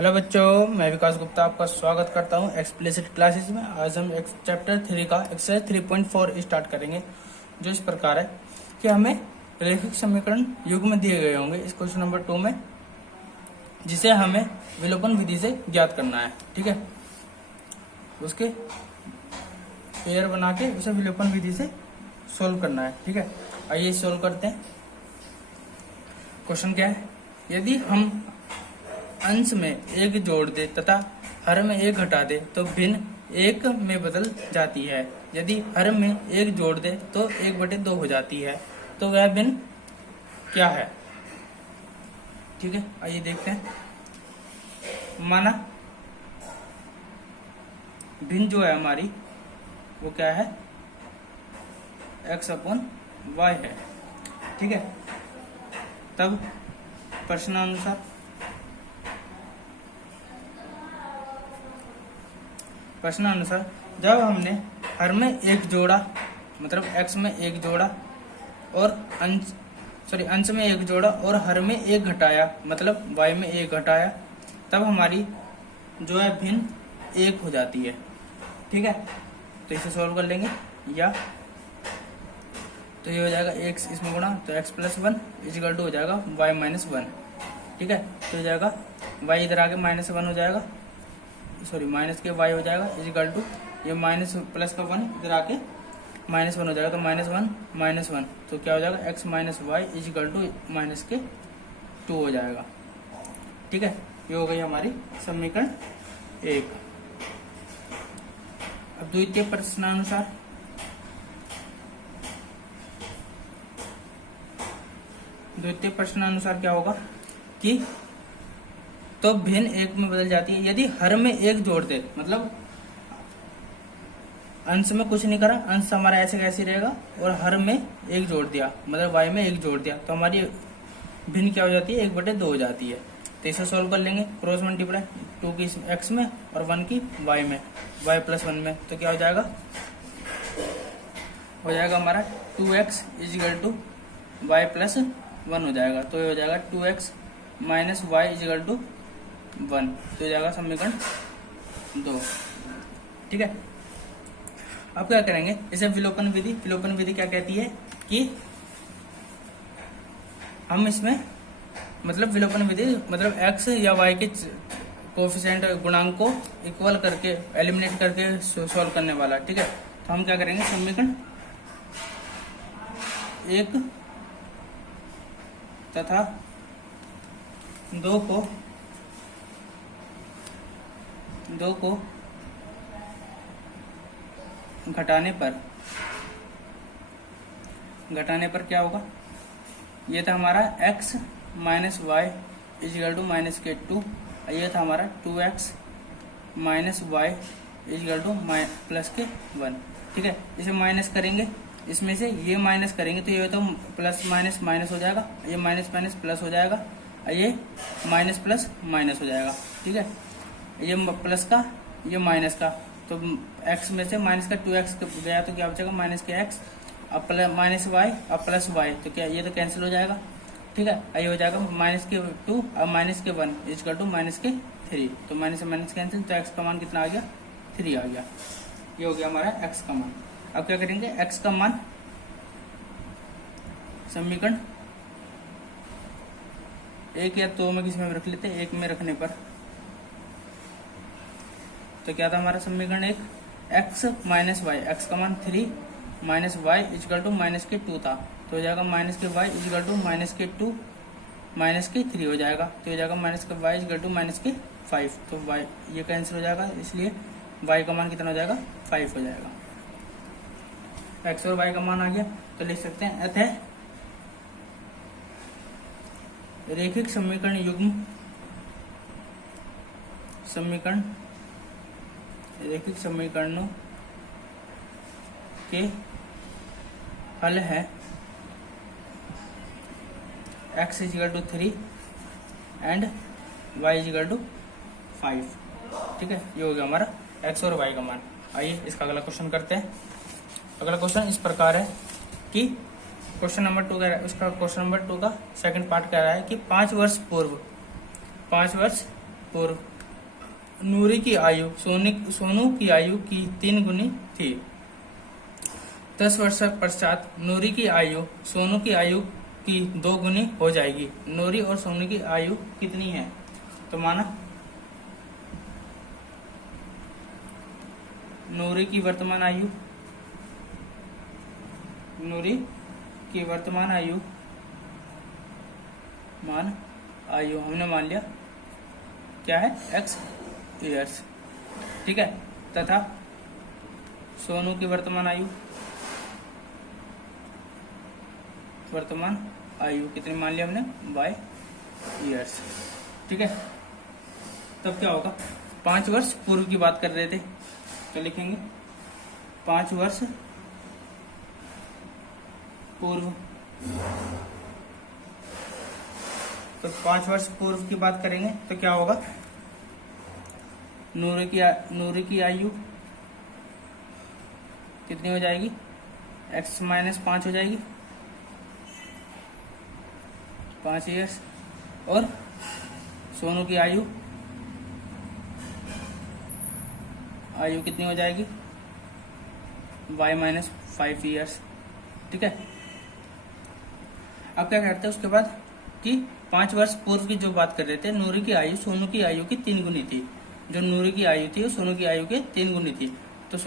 Hello बच्चों, मैं विकास गुप्ता आपका स्वागत करता हूं एक्सप्लिसिट क्लासेस में। आज हम चैप्टर 3 का एक्सरसाइज 3.4 स्टार्ट करेंगे, जो इस प्रकार है कि हमें रैखिक समीकरण युग्म दिए गए होंगे इस क्वेश्चन नंबर 2 में, जिसे हमें विलोपन विधि से ज्ञात करना है। ठीक है, उसके पेयर बना के उसे विलोपन विधि से सोल्व करना है। ठीक है, आइए सोल्व करते हैं। क्वेश्चन क्या है? यदि हम अंश में एक जोड़ दे तथा हर में एक घटा दे तो भिन्न एक में बदल जाती है। यदि हर में एक जोड़ दे तो 1/2 हो जाती है, तो वह भिन्न क्या है? ठीक है, आइए देखते हैं। माना भिन्न जो है हमारी वो क्या है? x/y है। ठीक है, तब प्रश्नानुसार जब हमने हर में एक जोड़ा, मतलब x में एक जोड़ा और अंश में एक जोड़ा और हर में एक घटाया, मतलब y में एक घटाया, तब हमारी जो है भिन्न 1 हो जाती है। ठीक है, तो इसे सॉल्व कर लेंगे। या तो ये हो जाएगा x इसमें गुणा, तो x+1 इक्वल टू हो जाएगा y-1। ठीक है, तो हो जाएगा y इधर आके -1 हो जाएगा, सॉरी माइनस के y हो जाएगा इक्वल टू ये माइनस प्लस का 1 इधर आके -1 हो जाएगा, तो -1 तो क्या हो जाएगा x - y इक्वल टू -2 हो जाएगा। ठीक है, ये हो गई हमारी समीकरण 1। अब द्वितीय प्रश्नानुसार क्या होगा कि तो भिन्न 1 में बदल जाती है यदि हर में एक जोड़ दे, मतलब अंश में कुछ नहीं करा, अंश हमारा ऐसे कैसे रहेगा, और हर में एक जोड़ दिया, मतलब y में एक जोड़ दिया, तो हमारी भिन्न क्या हो जाती है? 1/2 हो जाती है। तो इसे सोल्व कर लेंगे। क्रॉस मल्टीप्लाई 2 की x में और 1 की y में, y+1 में, तो क्या हो जाएगा? हो जाएगा हमारा 2x इक्वल टू y+1 हो जाएगा, तो ये हो जाएगा 2x - y इक्वल टू 1, तो हो जाएगा समीकरण 2। ठीक है, अब क्या करेंगे? इसे विलोपन विधि क्या कहती है कि हम इसमें मतलब विलोपन विधि मतलब x या y के कोफिशिएंट गुणांक को इक्वल करके एलिमिनेट करके सॉल्व करने वाला। ठीक है, तो हम क्या करेंगे? समीकरण 1 तथा 2 को घटाने पर क्या होगा? ये था हमारा x - y इक्वल टू -2, ये था हमारा 2x - y इक्वल टू +1। ठीक है, इसे माइनस करेंगे, इसमें से ये माइनस करेंगे तो ये तो प्लस माइनस हो जाएगा, ये माइनस प्लस हो जाएगा, ये माइनस प्लस माइनस हो जाएगा। ठीक है, ये प्लस का ये माइनस का, तो x में से माइनस का 2x गया तो क्या बचेगा? माइनस के x, अब -y अब +y, तो क्या ये तो कैंसिल हो जाएगा। ठीक है, ये हो जाएगा -2 अब -1 इक्वल टू -3, तो माइनस से माइनस कैंसिल, तो x का मान कितना आ गया? 3 आ गया। ये हो गया हमारा x का मान। अब क्या करेंगे? x का मान समीकरण 1 या 2 में किसी में रख लेते हैं। 1 में रखने पर तो क्या था हमारा समीकरण 1? x - y, x का मान 3 - y इक्वल टू -2 था, तो हो जाएगा -y इक्वल टू -2 -3 हो जाएगा, तो हो जाएगा -y इक्वल टू -5, तो y ये कैंसिल हो जाएगा, इसलिए y का मान कितना हो जाएगा? 5 हो जाएगा। x और y का मान आ गया, तो लिख सकते हैं अतः रैखिक समीकरणों के हल है x equal to 3 and y equal to 5। ठीक है, ये हो गया हमारा x और y का मान। आइए इसका अगला क्वेश्चन करते हैं। अगला क्वेश्चन इस प्रकार है कि क्वेश्चन नंबर 2 कह रहा है, उसका क्वेश्चन नंबर 2 का सेकंड पार्ट कह रहा है कि 5 वर्ष पूर्व नूरी की आयु सोनू की आयु की 3 गुनी थी। 10 वर्ष पश्चात नूरी की आयु सोनू की आयु की 2 गुनी हो जाएगी। नूरी और सोनू की आयु कितनी है? तो माना नूरी की वर्तमान आयु हमने मान लिया क्या है, x ईयर्स, ठीक है। तथा सोनू की वर्तमान आयु कितनी मान लिया हमने, y ईयर्स, ठीक है। तब क्या होगा, 5 वर्ष पूर्व की बात कर रहे थे तो लिखेंगे 5 वर्ष पूर्व। तो 5 वर्ष पूर्व की बात करेंगे तो क्या होगा, नूरी की आयु कितनी हो जाएगी, x माइनस 5 हो जाएगी, 5 ईयर्स। और सोनू की आयु कितनी हो जाएगी, y माइनस 5 ईयर्स, ठीक है। अब क्या करते हैं उसके बाद कि 5 वर्ष पूर्व की जो बात कर रहे थे, नूरी की आयु सोनू की आयु की 3 गुनी थी। जो नूरी की आयु थी वो सोनू की आयु के 3 गुनी थी। तो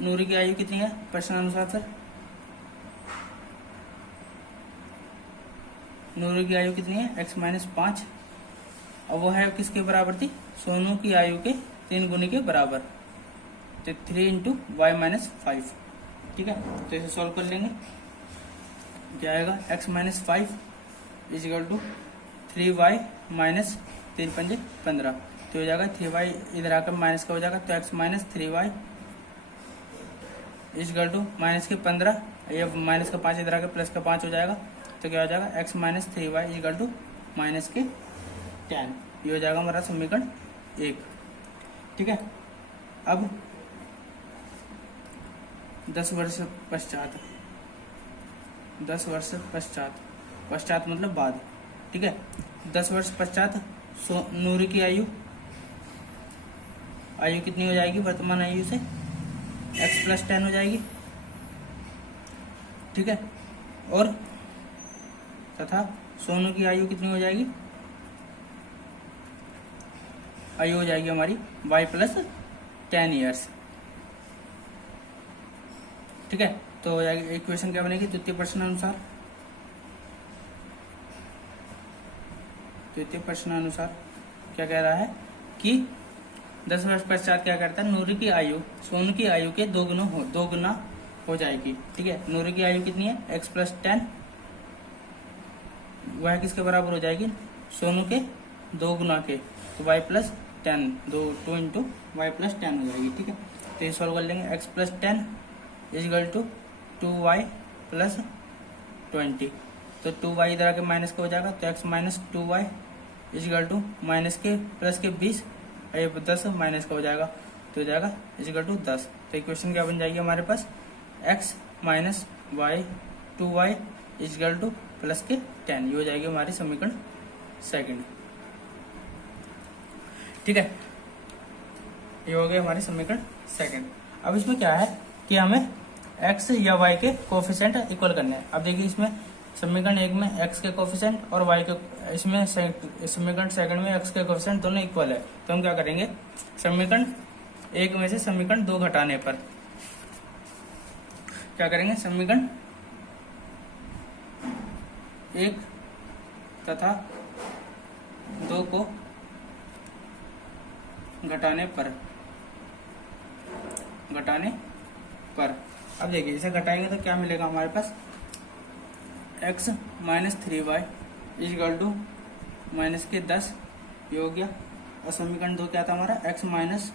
नूरी की आयु कितनी है प्रश्न अनुसार सर? नूरी की आयु कितनी है, x माइनस 5। और वो है किसके बराबर थी, सोनू की आयु के 3 गुनी के बराबर। तो 3 इंटू वाई माइनस 5, ठीक है। तो इसे सॉल्व कर लेंगे, क्या आएगा, x minus 5 is equal to 3y minus 3 पंजे 15। तो हो जाएगा 3y इधर आकर माइनस का हो जाएगा, तो x minus 3y is equal to minus के 15, ये माइनस का 5 इधर आकर प्लस का 5 हो जाएगा। तो क्या हो जाएगा, x minus 3y is equal to minus के 10। ये हो जाएगा हमारा समीकरण 1, ठीक है। अब 10 वर्ष पश्चात, 10 वर्ष पश्चात मतलब बाद, ठीक है। 10 वर्ष पश्चात नूरी की आयु कितनी हो जाएगी, वर्तमान आयु से x प्लस 10 हो जाएगी, ठीक है। और तथा सोनू की आयु कितनी हो जाएगी, आयु हो जाएगी हमारी y प्लस 10 ईयर्स, ठीक है। तो हो जाएगी इक्वेशन क्या बनेगी, द्वितीय प्रश्न अनुसार क्या कह रहा है कि 10 वर्ष पश्चात क्या करता है, नूरी की आयु सोनू की आयु के 2 गुना हो जाएगी, ठीक है। नूरी की आयु कितनी है, x प्लस 10, वह किसके बराबर हो जाएगी, सोनू के 2 गुना के, तो y plus 10, 2 into y plus 10 हो जाएगी, ठीक है। तो ये सॉल्व कर लेंगे, x plus 10 is equal to 2y plus 20। तो 2y इधर आके माइनस का हो जाएगा, तो x minus 2y is equal to minus के प्लस के 20, ये 10 माइनस का हो जाएगा, तो हो जाएगा इज इक्वल टू 10। तो इक्वेशन क्या बन जाएगी हमारे पास, x minus y 2y is equal to plus के 10। ये हो जाएगी हमारी समीकरण 2, ठीक है। ये हो गया हमारी समीकरण 2। अब इसमें क्या है कि हमें x या y के कोफिशिएंट इक्वल करने हैं। अब देखिए इसमें समीकरण 1 में x के कोफिशिएंट और y के, इसमें समीकरण 2 में x के कोफिशिएंट दोनों इक्वल है। तो हम क्या करेंगे, समीकरण 1 में से समीकरण 2 घटाने पर क्या करेंगे, समीकरण 1 तथा 2 को घटाने पर अब देखिए इसे घटाएंगे तो क्या मिलेगा हमारे पास, x minus 3y is equal to minus के 10, ये हो गया। और समीकरण 2 क्या था हमारा, x minus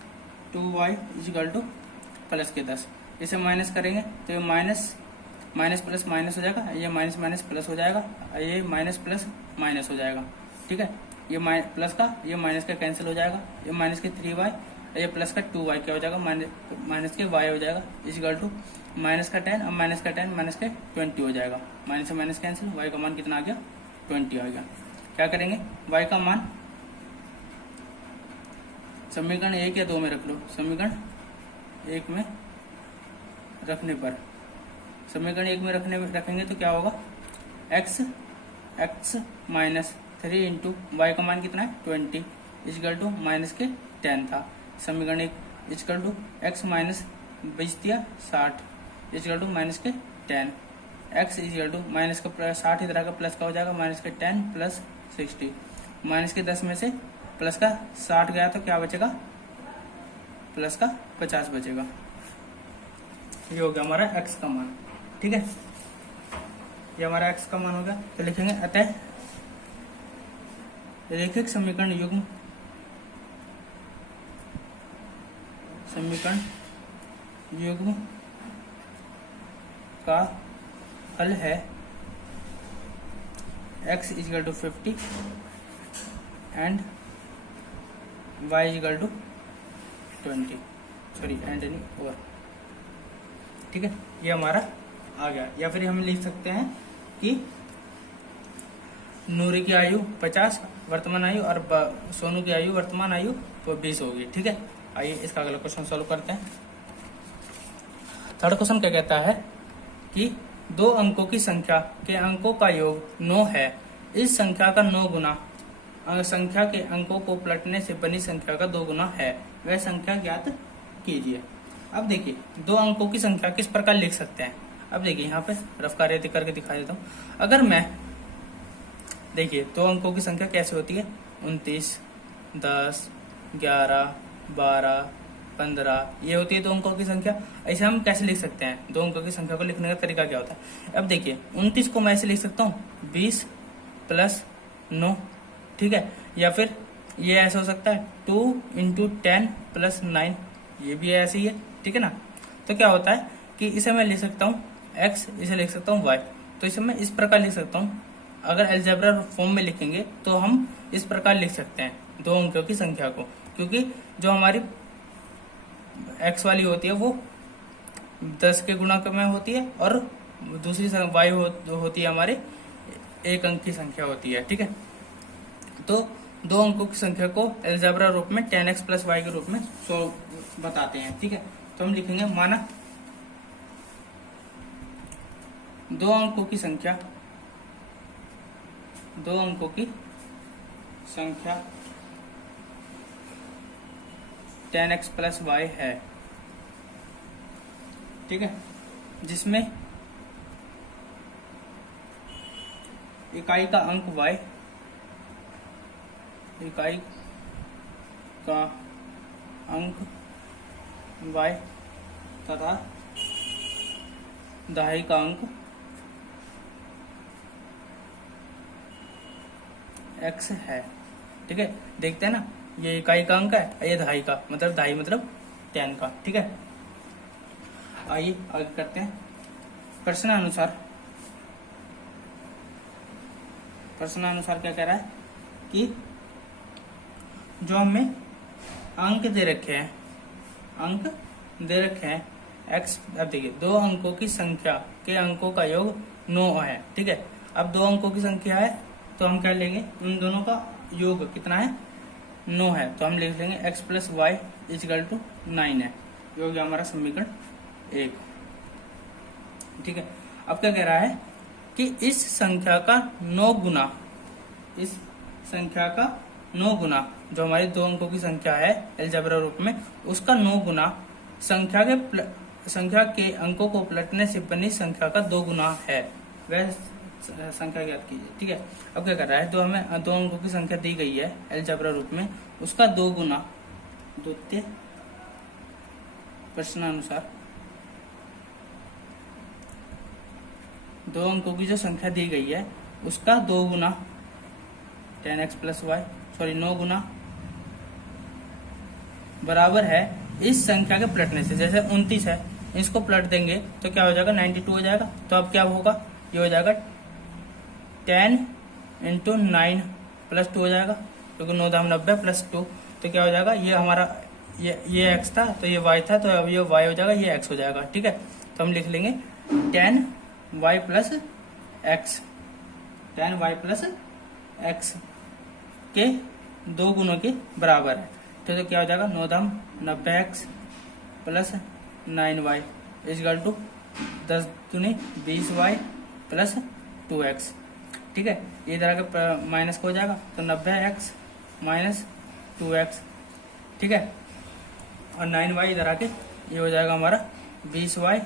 2y is equal to plus के 10। इसे माइनस करेंगे तो ये माइनस प्लस माइनस हो जाएगा, ये माइनस माइनस प्लस हो जाएगा, ये माइनस प्लस माइनस हो जाएगा, ठीक है। ये प्लस का ये माइनस का कैंसिल हो जाएगा, ये माइनस के 3y, ये प्लस का 2y क्या हो जाएगा, माइनस के y हो जाएगा इज इक्वल टू माइनस का 10, अब माइनस का 10 माइनस के 20 हो जाएगा, माइनस से माइनस कैंसिल, y का मान कितना आ गया, 20 आ गया। क्या करेंगे, y का मान समीकरण 1 या 2 में रख लो। समीकरण 1 में रखने पर, समीकरण 1 में रखेंगे तो क्या होगा, x माइनस 3 इंटू वाई का मान कितना है 20 इजकल टू माइनस के 10 था। समीकरण 1 इजकल टू x माइनस 20 दिया 60 इजकल टू माइनस के 10, x इजकल टू माइनस का 60 इधर का प्लस का हो जाएगा माइनस के 10 प्लस 60, माइनस के 10 में से प्लस का 60 गया तो क्या बचेगा, प्लस का 50 बचेगा। ये हो गया हमारा x का मान। ठीक है, ये हमारा x का मान हो गया। तो लिखेंगे अतः रैखिक समीकरण युग्म, समीकरण युग्म का हल है x equal to 50 and y equal to 20, sorry and नहीं और। ठीक है, ये हमारा आ गया। या फिर हम लिख सकते हैं कि नूरी की आयु 50 वर्तमान आयु और सोनू की आयु वर्तमान आयु वो 20 होगी। ठीक है, आइए इसका अगला क्वेश्चन सॉल्व करते हैं। थर्ड क्वेश्चन क्या कहता है कि 2 अंकों की संख्या के अंकों का योग 9 है। इस संख्या का 9 गुना संख्या के अंकों को पलटने से बनी संख्या का 2 गुना है, वह संख्या ज्ञात कीजिए। अब देखिए 2 अंकों की संख्या किस प्रकार लिख सकते हैं। अब देखिए यहाँ पे रफ कार्य करके दिखा देता हूँ। अगर मैं देखिए 2 अंकों की संख्या कैसे होती है, 29, 10, 11, 12, 15, ये होती है 2 अंकों की संख्या। ऐसे हम कैसे लिख सकते हैं, 2 अंकों की संख्या को लिखने का तरीका क्या होता है। अब देखिए 29 को मैं ऐसे लिख सकता हूँ 20 प्लस 9। ठीक है, या फिर ये ऐसा हो सकता है 2 इंटू 10 प्लस 9, ये भी ऐसे ही है। ठीक है ना, तो क्या होता है कि इसे मैं लिख सकता हूँ x, इसे लिख सकता हूँ y। तो इसे मैं इस प्रकार लिख सकता हूँ। अगर अलजेब्रा फॉर्म में लिखेंगे तो हम इस प्रकार लिख सकते हैं 2 अंकों की संख्या को, क्योंकि जो हमारी x वाली होती है वो 10 के गुणक में होती है और दूसरी y होती है हमारे 1 अंक की संख्या होती है। ठीक है, तो 2 अंकों की संख्या को अलजेब्रा रूप में 10x प्लस y के रूप में बताते हैं। ठीक है, तो हम लिखेंगे माना 2 अंकों की संख्या 10x प्लस y है। ठीक है, जिसमें इकाई का अंक y, इकाई का अंक y तथा दहाई का अंक x है। ठीक है, देखते हैं ना, ये इकाई का अंक है, ये दहाई का मतलब दहाई मतलब 10 का। ठीक है, आइए आगे करते हैं। प्रश्नानुसार क्या कह रहा है कि जो हमें अंक दे रखे हैं x। अब देखिए 2 अंकों की संख्या के अंकों का योग 9 है। ठीक है, अब 2 अंकों की संख्या है तो हम क्या लेंगे, उन दोनों का योग कितना है 9 है, तो हम लिख लेंगे x plus y equal to 9 है। योग हमारा समीकरण 1। ठीक है, अब क्या कह रहा है कि इस संख्या का 9 गुना जो हमारी 2 अंकों की संख्या है अलजेब्रा रूप में, उसका 9 गुना संख्या के अंकों को पलटने से बनी संख्या का 2 गुना है, वह संख्या ज्ञात कीजिए। ठीक है, अब क्या कर रहा है, तो हमें 2 अंकों की संख्या दी गई है अलजेब्रा रूप में, उसका 2 गुना द्वितीय प्रश्नानुसार 2 अंकों की जो संख्या दी गई है उसका 2 गुना 10x प्लस वाई, सॉरी 9 गुना बराबर है इस संख्या के पलटने से। जैसे 29 है, इसको पलट देंगे तो क्या हो जाएगा 92 हो जाएगा। तो अब क्या होगा, ये हो जाएगा 10 इंटू 9 प्लस 2 हो जाएगा, क्योंकि 9 दाम 90 प्लस 2, तो क्या हो जाएगा, ये हमारा ये x था तो ये y था, तो अब ये y हो जाएगा, ये x हो जाएगा। ठीक है, तो हम लिख लेंगे 10y plus x, 10y plus x के 2 गुणों के बराबर है। तो क्या हो जाएगा 9 दाम 90x plus 9y is equal to 10 दूनी 20y प्लस 2x। ठीक है, ये इधर का माइनस हो जाएगा तो 90x माइनस 2x। ठीक है, और 9y इधर आके ये हो जाएगा हमारा 20y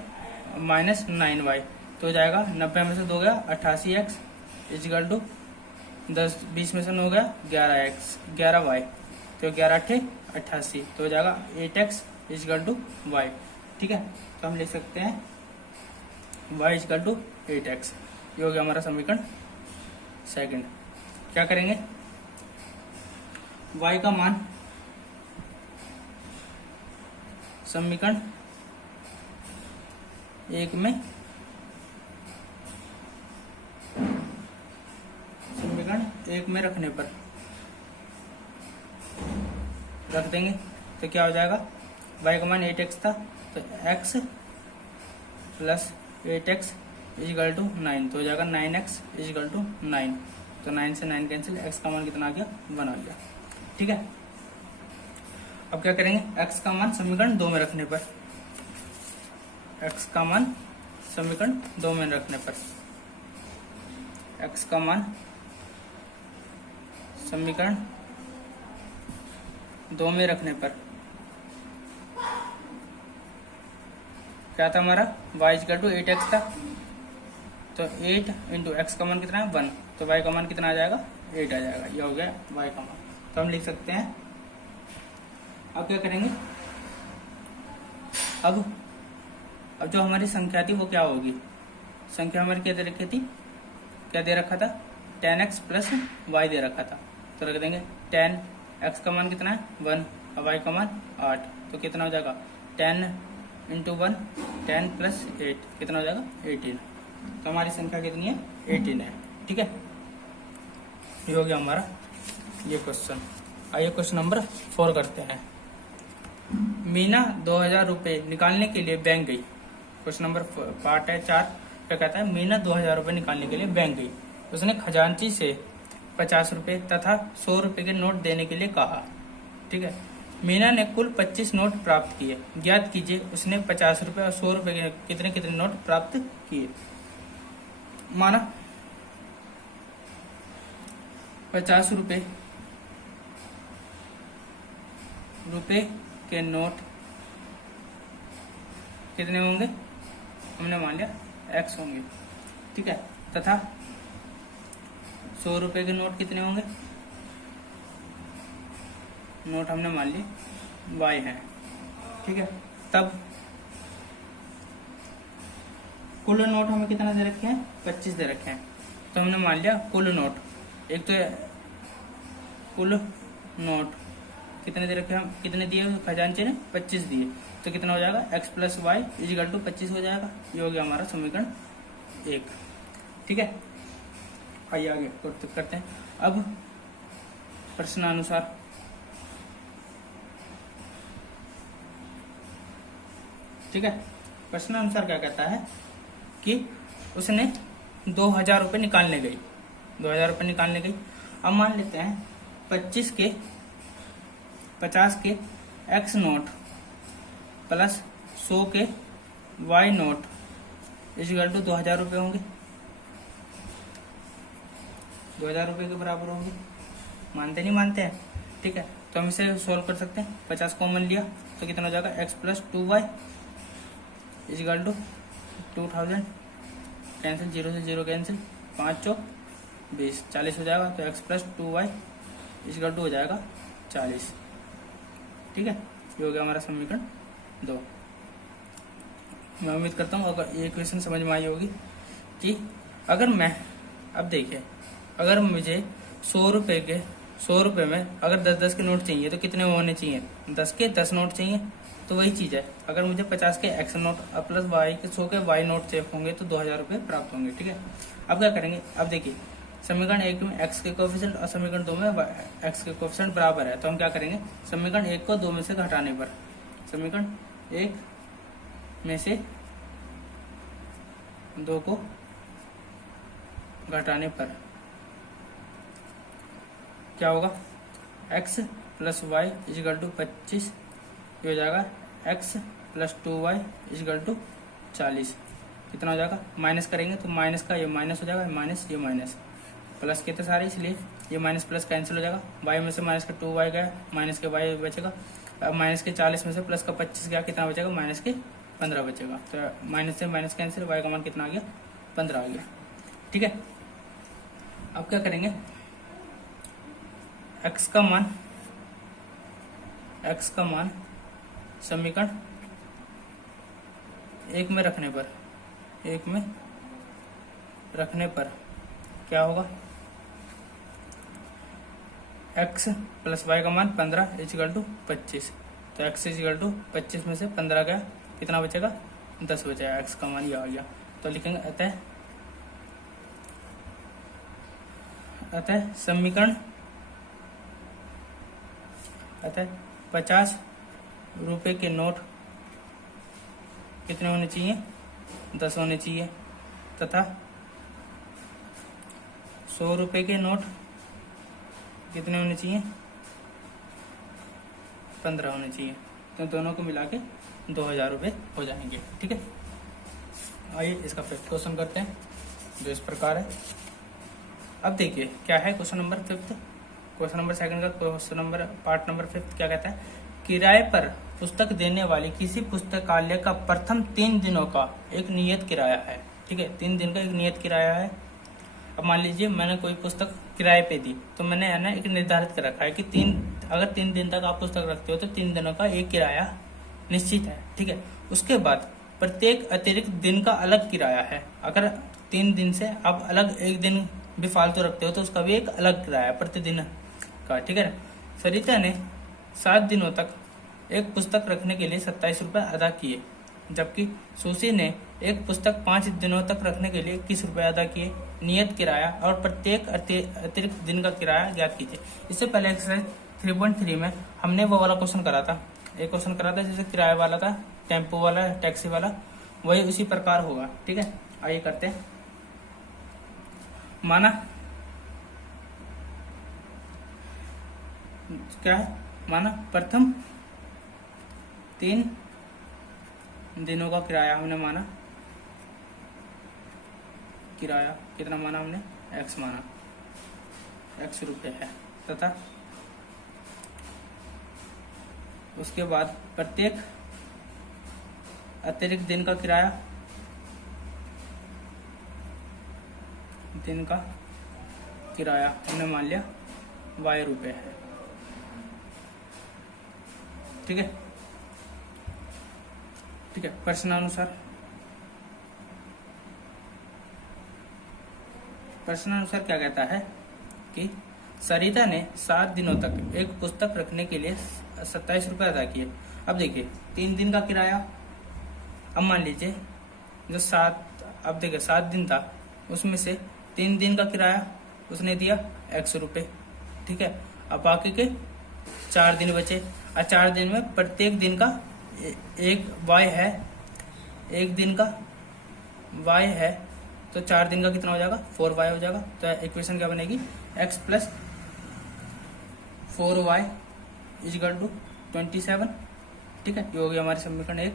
माइनस 9y, तो हो जाएगा 90 में से 2 गया 88x इजगल टू 10 20 में से 9 गया 11y, तो 11 × 8 88, तो हो जाएगा 8x इजगल टू y। ठीक है, तो हम लिख सकते हैं y इजगल टू 8x। ये हो गया हमारा समीकरण सेकंड। क्या करेंगे, y का मान समीकरण 1 में रखने पर रख देंगे तो क्या हो जाएगा, y का मान 8x था तो x plus 8x is equal to 9, तो हो जाएगा 9x इजगल टू 9, तो 9 से 9 कैंसिल, x का मान कितना आ गया 1 आ गया। ठीक है, अब क्या करेंगे, x का मान समीकरण 2 में रखने पर, x का मान समीकरण 2 में रखने पर, x का मान समीकरण 2 में रखने पर क्या था हमारा, y इजकल टू 8x था, तो 8 इंटू एक्स का मान कितना है 1, तो y का मान कितना आ जाएगा 8 आ जाएगा। ये हो गया y का मान, तो हम लिख सकते हैं। अब क्या करेंगे, अब जो हमारी संख्या थी वो क्या होगी, संख्या हमारी क्या दे रखी थी, क्या दे रखा था 10x प्लस y दे रखा था, तो रख देंगे 10x का मान कितना है 1 और y का मान 8, तो कितना हो जाएगा 10 इंटू 1 10 प्लस 8 कितना हो जाएगा 18, तो हमारी संख्या कितनी है 18 है। ठीक है, ये हो गया हमारा ये क्वेश्चन। आइए क्वेश्चन नंबर 4 करते हैं। मीना 2000 रुपये निकालने के लिए बैंक गई। क्वेश्चन नंबर पार्ट है 4 पे कहता है मीना 2000 रुपये निकालने के लिए बैंक गई, उसने खजांची से 50 रुपये तथा 100 रुपये के नोट देने के लिए कहा। ठीक है, मीना ने कुल 25 नोट प्राप्त किए, ज्ञात कीजिए उसने 50 रुपये और 100 रुपये के कितने कितने नोट प्राप्त किए। माना 50 रुपये के नोट कितने होंगे, हमने मान लिया x होंगे। ठीक है, तथा 100 रुपये के नोट कितने होंगे, नोट हमने मान ली y है। ठीक है, तब कुल नोट हमें कितना दे रखे हैं 25 दे रखे हैं, तो हमने मान लिया कुल नोट, एक तो कुल नोट कितने दे रखे हैं, कितने दिए खजांची ने 25 दिए, तो कितना हो जाएगा x plus y equal to 25 हो जाएगा। ये हो गया हमारा समीकरण 1। ठीक है, आइए आगे करते हैं। अब प्रश्नानुसार ठीक है, प्रश्नानुसार क्या कहता है कि उसने 2000 रुपये निकालने गई, 2000 रुपये निकालने गई। अब मान लेते हैं 50 के x नोट प्लस 100 के y नोट इजिकल टू 2000 रुपये होंगे, 2000 रुपये के बराबर होंगे। मानते नहीं मानते हैं। ठीक है, तो हम इसे सोल्व कर सकते हैं। 50 कॉमन लिया तो कितना हो जाएगा x plus 2y equal to 2000, cancel 0 से 0 कैंसिल, 5 चौक 20, 40 हो जाएगा, तो x plus 2y equal to हो जाएगा 40। ठीक है, ये हो गया हमारा समीकरण 2। मैं उम्मीद करता हूँ अगर ये क्वेश्चन समझ में आई होगी कि अगर मैं, अब देखिए, अगर मुझे 100 रुपये में अगर 10-10 के नोट चाहिए तो कितने होने चाहिए, 10 के 10 नोट चाहिए। तो वही चीज़ है, अगर मुझे 50 के x नोट प्लस y के 100 के y नोट चाहिए होंगे तो 2000 रुपये प्राप्त होंगे। ठीक है, अब क्या करेंगे, अब देखिए समीकरण 1 में x के कोएफिशिएंट और समीकरण 2 में x के कोएफिशिएंट बराबर है, तो हम क्या करेंगे, समीकरण 1 को 2 में से घटाने पर, समीकरण 1 में से 2 को घटाने पर क्या होगा, x plus y equal to 25, ये हो जाएगा x plus 2y equal to 40। कितना हो जाएगा, माइनस करेंगे तो माइनस का ये माइनस हो जाएगा, माइनस ये माइनस, प्लस कितने सारे, इसलिए ये माइनस प्लस कैंसिल हो जाएगा। y में से माइनस का 2y गया, माइनस के y बचेगा। अब माइनस के 40 में से प्लस का 25 गया, कितना बचेगा, माइनस के 15 बचेगा। तो माइनस से माइनस कैंसिल, y का मान कितना आ गया, 15 आ गया। ठीक है, अब क्या करेंगे, x का मान समीकरण एक में रखने पर क्या होगा, x प्लस वाई का मान 15 इजिकल टू 25। तो x इजिकल टू 25 में से 15 गया, कितना बचेगा, 10 बचेगा। x का मान ये आ गया। तो लिखेंगे अतः समीकरण 50 रुपए के नोट कितने होने चाहिए, 10 होने चाहिए, तथा 100 रुपए के नोट कितने होने चाहिए, 15 होने चाहिए। तो दोनों को मिला के 2000 रुपये हो जाएंगे। ठीक है, आइए इसका फिफ्थ क्वेश्चन करते हैं, जो इस प्रकार है। अब देखिए क्या है question number fifth, question number second का question number part number fifth क्या कहता है, किराए पर पुस्तक देने वाली किसी पुस्तकालय का प्रथम 3 दिनों का एक नियत किराया है। ठीक है, 3 दिन का एक नियत किराया है। अब मान लीजिए मैंने कोई पुस्तक किराए पे दी, तो मैंने है ना एक निर्धारित कर रखा है कि अगर 3 दिन तक आप पुस्तक रखते हो तो 3 दिनों का एक किराया निश्चित है। ठीक है, उसके बाद प्रत्येक अतिरिक्त दिन का अलग किराया है। अगर 3 दिन से आप अलग एक दिन भी फालतू रखते हो तो उसका भी एक अलग किराया है प्रतिदिन का। ठीक है, सरिता ने 7 दिनों तक एक पुस्तक रखने के लिए 27 रुपये अदा किए, जबकि सुशी ने एक पुस्तक 5 दिनों तक रखने के लिए 21 रुपये अदा किए। नियत किराया और प्रत्येक अतिरिक्त दिन का किराया ज्ञात कीजिए। इससे पहले एक्सरसाइज 3.3 में हमने वो वाला क्वेश्चन करा था, एक क्वेश्चन करा था जैसे किराए वाला था, टेम्पो वाला, टैक्सी वाला, वही उसी प्रकार होगा। ठीक है, आइए करते हैं। माना क्या है, माना प्रथम 3 दिनों का किराया हमने माना, किराया कितना माना हमने, x माना, x रुपये है, तथा उसके बाद प्रत्येक अतिरिक्त दिन का किराया हमने मान लिया y रुपये है। ठीक है, ठीक है, प्रश्नानुसार क्या कहता है कि सरिता ने 7 दिनों तक एक पुस्तक रखने के लिए 27 रुपये अदा किए। अब देखिए 3 दिन का किराया, अब मान लीजिए जो 7 दिन था उसमें से 3 दिन का किराया उसने दिया x रुपये। ठीक है, अब बाकी के 4 दिन बचे, और 4 दिन में प्रत्येक दिन का एक y है, एक दिन का y है, तो 4 दिन का कितना हो जाएगा, 4y हो जाएगा। तो इक्वेशन क्या बनेगी, x plus 4y is equal to 27। ठीक है, ये हो गया हमारी समीकरण 1।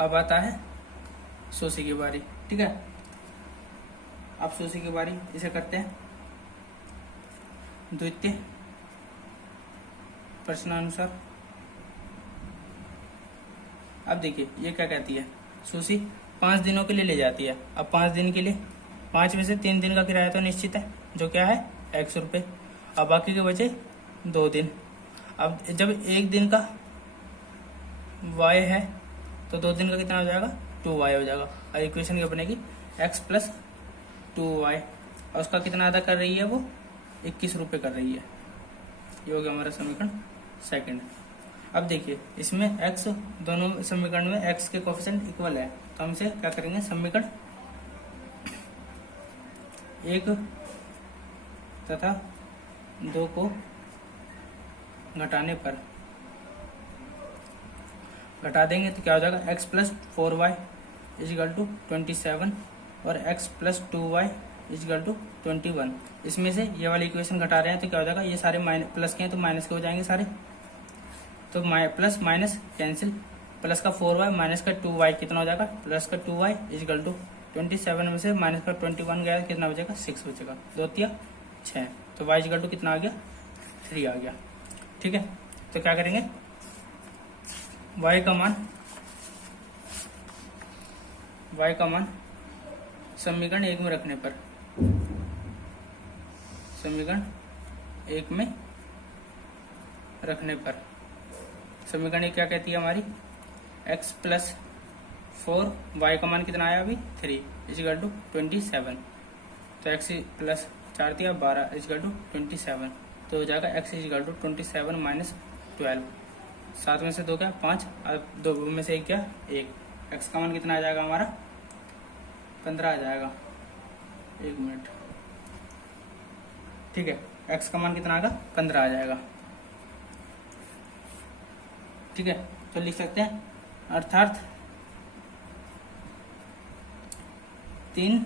अब आता है सोसी की बारी। ठीक है, अब सोसी की बारी, इसे करते हैं द्वितीय प्रश्नानुसार। अब देखिए ये क्या कहती है, सुशी 5 दिनों के लिए ले जाती है। अब 5 दिन के लिए 5 में से 3 दिन का किराया तो निश्चित है, जो क्या है x रुपये। अब बाकी के बचे 2 दिन। अब जब 1 दिन का y है तो 2 दिन का कितना हो जाएगा, 2y हो जाएगा। और इक्वेशन क्या बनेगी, x प्लस 2y, और उसका कितना अदा कर रही है, वो 21 रुपये कर रही है। ये हो गया हमारा समीकरण सेकंड। अब देखिए इसमें x, दोनों समीकरण में x के कोफिशिएंट इक्वल है, तो हम इसे क्या करेंगे, समीकरण 1 तथा 2 को घटा देंगे तो क्या हो जाएगा, x plus 4y is equal to 27 और x plus 2y is equal to 21। इसमें से ये वाली इक्वेशन घटा रहे हैं तो क्या हो जाएगा, ये सारे प्लस के हैं तो माइनस के हो जाएंगे सारे, तो प्लस माइनस कैंसिल, प्लस का 4y माइनस का 2y कितना हो जाएगा, प्लस का 2y इजकल टू 27 में से माइनस का 21 गया कितना बचेगा, 6 बचेगा, 2 तिया 6, तो y इजकल टू कितना आ गया, 3 आ गया। ठीक है, तो क्या करेंगे, y का मान समीकरण 1 में रखने पर, समीकरण 1 में रखने पर समीकरण 1 क्या कहती है हमारी, x प्लस 4, y का मान कितना आया अभी 3 इजकल टू 27, तो x प्लस 4 दिया 12 इजकल टू 27, तो हो जाएगा x इजकल टू 27 माइनस 12, 7 में से 2 क्या 5, अब 2 में से 1 क्या 1, x का मान कितना आ जाएगा हमारा 15 आ जाएगा, 1 मिनट। ठीक है, x का मान कितना आएगा 15 आ जाएगा। ठीक है, तो लिख सकते हैं अर्थात 3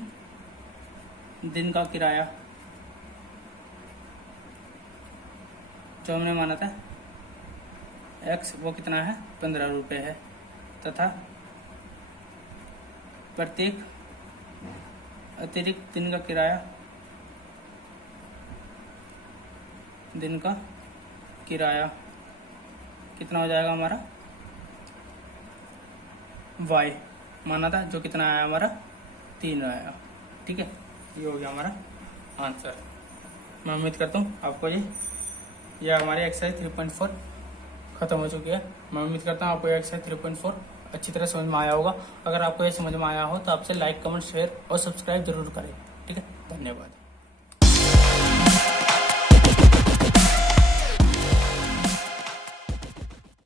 दिन का किराया जो हमने माना था x वो कितना है 15 रुपये है, तथा प्रत्येक अतिरिक्त दिन का किराया कितना हो जाएगा हमारा, y माना था जो कितना आया हमारा 3 आया। ठीक है, ये हो गया हमारा आंसर। मैं उम्मीद करता हूँ आपको ये हमारी एक्सरसाइज 3.4 खत्म हो चुकी है। मैं उम्मीद करता हूँ आपको ये एक्सरसाइज 3.4 अच्छी तरह समझ में आया होगा। अगर आपको ये समझ में आया हो तो आपसे लाइक, कमेंट, शेयर और सब्सक्राइब जरूर करें। ठीक है, धन्यवाद।